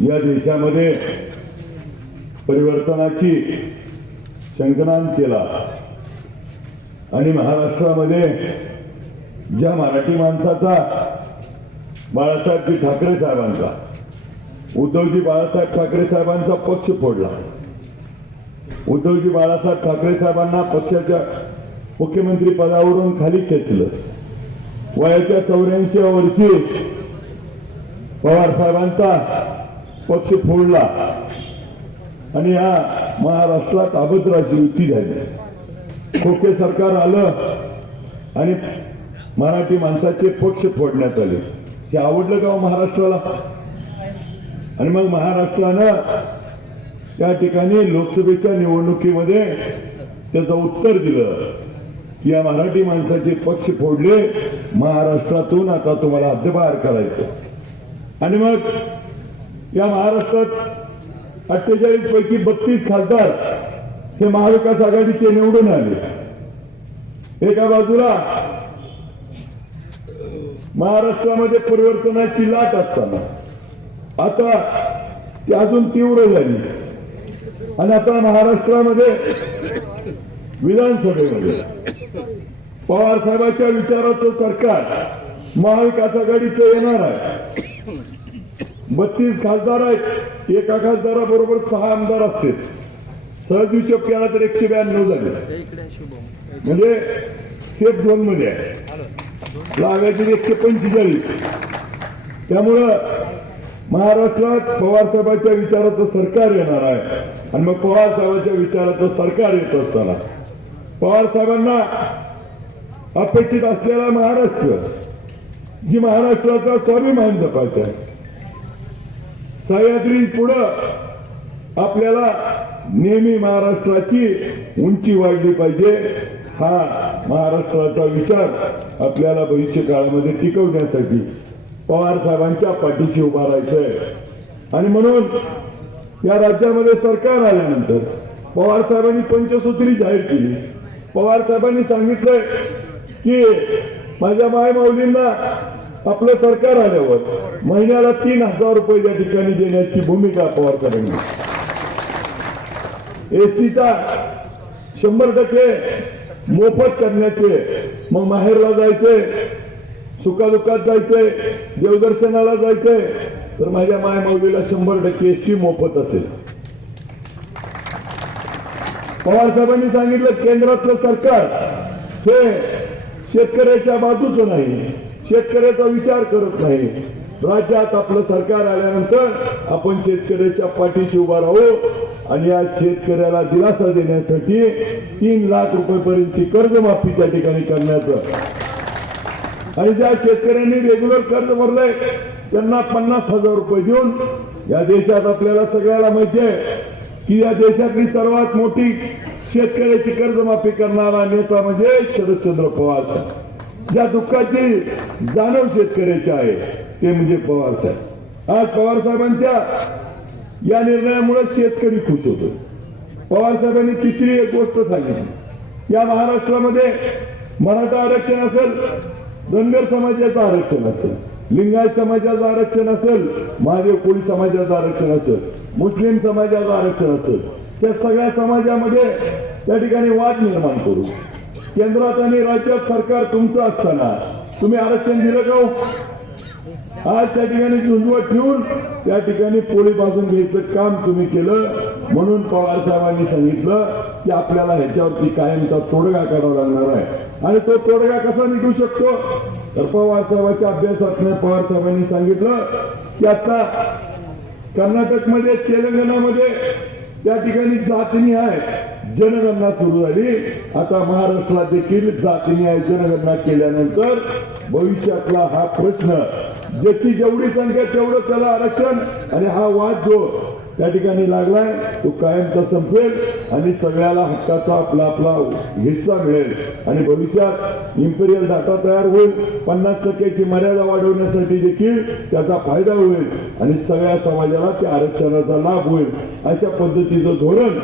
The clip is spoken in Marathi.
या देशामध्ये परिवर्तनाची शंकनान केला. आणि महाराष्ट्रामध्ये ज्या मराठी माणसाचा बाळासाहेबजी ठाकरे साहेबांचा उद्धवजी बाळासाहेब ठाकरे साहेबांचा पक्ष फोडला. उद्धवजी बाळासाहेब ठाकरे साहेबांना पक्षाच्या मुख्यमंत्री पदावरून खाली खेचलं. वयाच्या चौऱ्याऐंशी वर्षी पवार साहेबांचा पक्ष फोडला. आणि या महाराष्ट्रात अभद्राची युती झाली. खोके सरकार आलं आणि मराठी माणसाचे पक्ष फोडण्यात आले. हे आवडलं का हो महाराष्ट्राला? आणि मग महाराष्ट्रानं त्या ठिकाणी लोकसभेच्या निवडणुकीमध्ये त्याचं उत्तर दिलं. की या मराठी माणसाचे पक्ष फोडले महाराष्ट्रातून आता तुम्हाला हद्दबाहेर करायचं आणि मग या महाराष्ट्रात अठ्ठेचाळीस पैकी बत्तीस खासदार हे महाविकास आघाडीचे निवडून आले. एका बाजूला महाराष्ट्रामध्ये परिवर्तनाची लाट असताना आता ती अजून तीव्र झाली. आणि आता महाराष्ट्रामध्ये विधानसभेमध्ये पवार साहेबांच्या विचाराचं सरकार महाविकास आघाडीचं येणार आहे. बत्तीस खासदार आहेत. एका खासदाराबरोबर सहा आमदार असतील. सहज हिशोब केला तर एकशे ब्याण्णव झाले. म्हणजे सेफ झोनमध्ये आहे. लागायचे एकशे पंचेचाळीस. त्यामुळं महाराष्ट्रात पवारसाहेबांच्या विचाराचं सरकार येणार आहे. आणि मग पवार साहेबांच्या विचाराचं सरकार येत असताना पवार साहेबांना अपेक्षित असलेला महाराष्ट्र जी महाराष्ट्राचा स्वाभिमान जपायचा आहे. सह्याद्री पुढं आपल्याला नेहमी महाराष्ट्राची उंची वाढली पाहिजे. हा महाराष्ट्राचा विचार आपल्याला भविष्य काळामध्ये टिकवण्यासाठी पवार साहेबांच्या पाठीशी उभा राहायचंय. आणि म्हणून या राज्यामध्ये सरकार आल्यानंतर पवार साहेबांनी पंचसूत्री जाहीर केली. पवार साहेबांनी सांगितलंय की माझ्या माय माऊलींना आपलं सरकार आल्यावर महिन्याला तीन हजार रुपये या ठिकाणी देण्याची भूमिका पवार साहेबांनी एसटीचा शंभर टक्के मोफत करण्याचे मग माहेरला जायचे सुखादुखात जायचंय देवदर्शनाला जायचंय तर माझ्या माय माऊलीला शंभर टक्के एसटी मोफत असेल. पवार साहेबांनी सांगितलं केंद्रातलं सरकार हे शेतकऱ्याच्या बाजूचं नाही. शेतकऱ्याचा विचार करत नाही. राज्यात आपलं सरकार आल्यानंतर आपण शेतकऱ्याच्या पाठीशी उभा राहू आणि या शेतकऱ्याला दिलासा देण्यासाठी तीन लाख रुपयेपर्यंतची कर्जमाफी त्या ठिकाणी करण्याचं. आणि ज्या शेतकऱ्यांनी रेग्युलर कर्ज भरलंय त्यांना पन्नास हजार रुपये देऊन या देशात आपल्याला सगळ्याला माहिती आहे की या देशातली सर्वात मोठी शेतकऱ्याची कर्जमाफी करणारा नेता म्हणजे शरदचंद्र पवार साहेब. ज्या दुःखाची जाणव शेतकऱ्याची आहे ते म्हणजे पवार साहेब. आज पवार साहेबांच्या या निर्णयामुळे शेतकरी खुश होतो पवार साहेबांनी तिसरी एक गोष्ट सांगितली. या महाराष्ट्रामध्ये मराठा आरक्षण असेल धनगर समाजाचं आरक्षण असेल लिंगायत समाजाचं आरक्षण असेल महादेव कोळी समाजाचं आरक्षण असेल मुस्लिम समाजाचं आरक्षण असेल त्या सगळ्या समाजामध्ये त्या ठिकाणी वाद निर्माण करू. केंद्रात आणि राज्यात सरकार तुमचं असताना. तुम्ही आरक्षण दिलं का हो? आज त्या ठिकाणी झुंजवत ठेवून त्या ठिकाणी पोळी बाजून घ्यायचं काम तुम्ही केलं म्हणून पवार साहेबांनी सांगितलं की आपल्याला ह्याच्यावरती कायमचा तोडगा काढावा लागणार आहे. आणि तो तोडगा कसा निघू शकतो? तर पवार साहेबांच्या अभ्यासात पवार साहेबांनी सांगितलं की आता कर्नाटकमध्ये तेलंगणामध्ये त्या ठिकाणी जातणी आहे. जनगणना सुरू झाली. आता महाराष्ट्रात देखील जातीने आहे जनगणना केल्यानंतर भविष्यातला हा प्रश्न ज्याची जेवढी संख्या तेवढं त्याला आरक्षण आणि हा वाद जो त्या ठिकाणी लागलाय तो कायमचा संपेल आणि सगळ्याला हक्काचा आपला आपला हिस्सा मिळेल. आणि भविष्यात इम्पेरियल डाटा तयार होईल. पन्नास टक्क्याची मर्यादा वाढवण्यासाठी देखील त्याचा फायदा होईल आणि सगळ्या समाजाला त्या आरक्षणाचा लाभ होईल. अशा पद्धतीचं धोरण